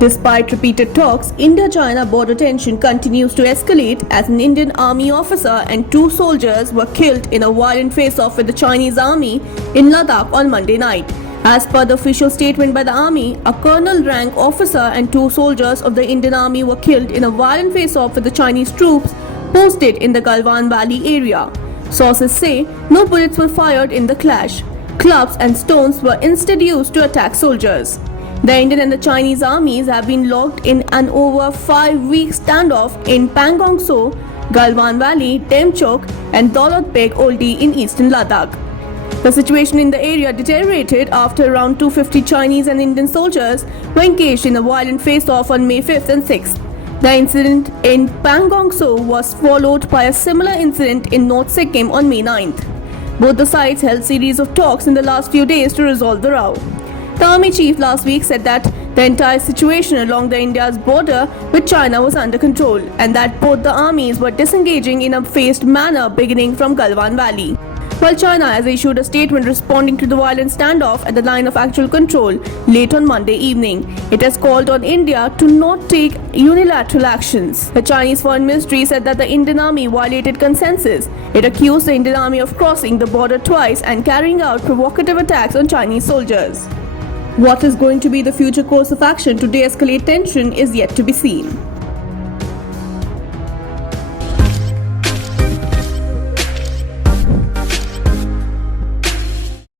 Despite repeated talks, India-China border tension continues to escalate as an Indian army officer and 2 soldiers were killed in a violent face-off with the Chinese army in Ladakh on Monday night. As per the official statement by the army, a colonel rank officer and 2 soldiers of the Indian army were killed in a violent face-off with the Chinese troops posted in the Galwan Valley area. Sources say no bullets were fired in the clash. Clubs and stones were instead used to attack soldiers. The Indian and the Chinese armies have been locked in an over 5-week standoff in Pangong So, Galwan Valley, Demchok and Daulat Beg Oldi in eastern Ladakh. The situation in the area deteriorated after around 250 Chinese and Indian soldiers were engaged in a violent face-off on May 5th and 6th. The incident in Pangong So was followed by a similar incident in North Sikkim on May 9th. Both the sides held series of talks in the last few days to resolve the row. The army chief last week said that the entire situation along the India's border with China was under control and that both the armies were disengaging in a phased manner beginning from Galwan Valley. While China has issued a statement responding to the violent standoff at the line of actual control late on Monday evening, it has called on India to not take unilateral actions. The Chinese Foreign Ministry said that the Indian army violated consensus. It accused the Indian army of crossing the border twice and carrying out provocative attacks on Chinese soldiers. What is going to be the future course of action to de-escalate tension is yet to be seen.